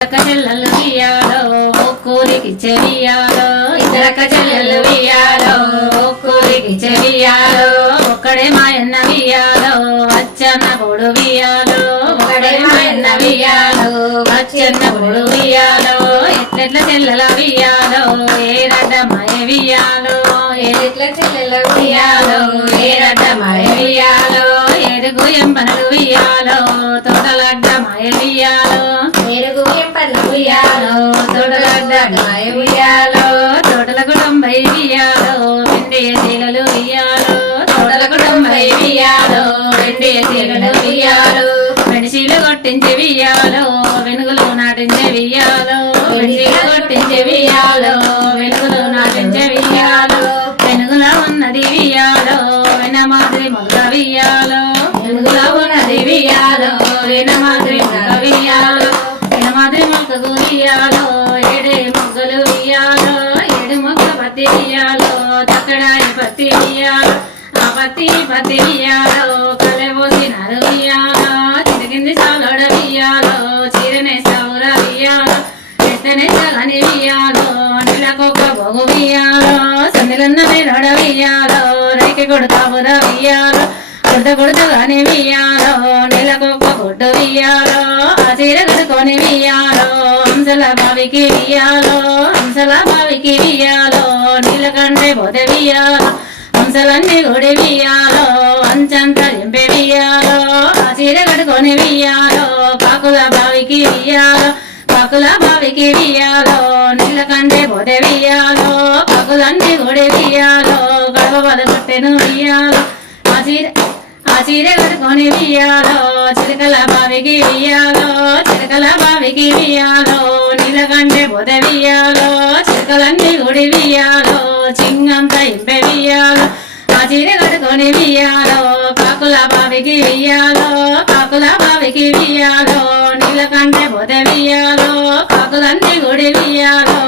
చెల్లెలు వియాలో కూలికి చెవియాలో ఇద్దరక్క చెల్లెలు వియాలో కూలికి చెవియాలో ఒక్కడే మాయన్న వియాలో వచ్చన్న కొడు వియాలో ఒక్కడే మాయన్న వియాలో వచ్చన్న కొడు వియాలో ఎట్లెట్ల చెల్లెల వియాలో ఏరడ్డ మాయ వియాలో ఎట్ల చెల్లెల వియాలో ఏరడ్డ మాయ వియాలో ఎరుగు ఎంపనలు వియాలో తోటలడ్డ మాయ వియాలో ఎరుగు ఎంపనలు వియాలో తోటలడ్డ మాయ వియాలో తోటలకు 90 వియాలో వెండి చీలలు వియాలో తోటలకు 90 వియాలో వెండి చీలలు వియాలో మెడిసిలు కొట్టించి వియాలో వెనుగులు నాటించే వియాలో మెడిసిలు కొట్టించే వియాలో వెనుగులు నాటించే వియాలో వెనుగుల ఉన్నది వియాలో వెన మాదిరి మొగ్గ వియాలో వెనుగుల ఉన్నది వియాలో వెన మాదిరి మొగ్గ వియాలో వెన మాదిరి మొగ్గకు వియాలో ఏడే మొగ్గలు వియాలో ఏడు మొగ్గ పత్తి వియాలో తక్కడాయి పత్తి వియాలో ఆ పత్తి వియాలో కలెబోసినారు వియాలో చిరిగింది చాలోడ వియాలో చీరనే సౌర వియాలో ఎత్తనే చలని వియాలో నెలకొక బొగు వియాలో సందులున్న నిలడ వియాలో రైకి కొడతావుర వియాలో కొడతగాని వియాలో నెలకొక గుడ్డు వియాలో ఆ చీర కడుకొని వియాలో హంసల బావికి వియాలో హంసల బావికి వియాలో నీలకండే పోతే వియాలో హంసలన్నీ గుడి వియాలో అంచంత నింపే వియాలో ఆ చీర కడుకొని వియాలో కాకుల బావికి వియాలో కాకుల బావికి వియాలో నీలకండే పోతే వియాలో కాకులన్నీ గుడి వియాలో గడప బలగొట్టెను వియాలో ఆ చీర కడుకొని వియాలో చిలకల బావికి వియాలో చిలకల బావికి వియాలో నీలకండే పోతే వియాలో చిలకలన్నీ గుడి వియాలో చింగంత ఇంపే వియాలో ఆ చీర కడుకొని వియాలో కాకుల బావికి వియాలో కాకుల బావికి వియాలో నీలకండే పోతే వియాలో కాకులన్నీ గుడి వియాలో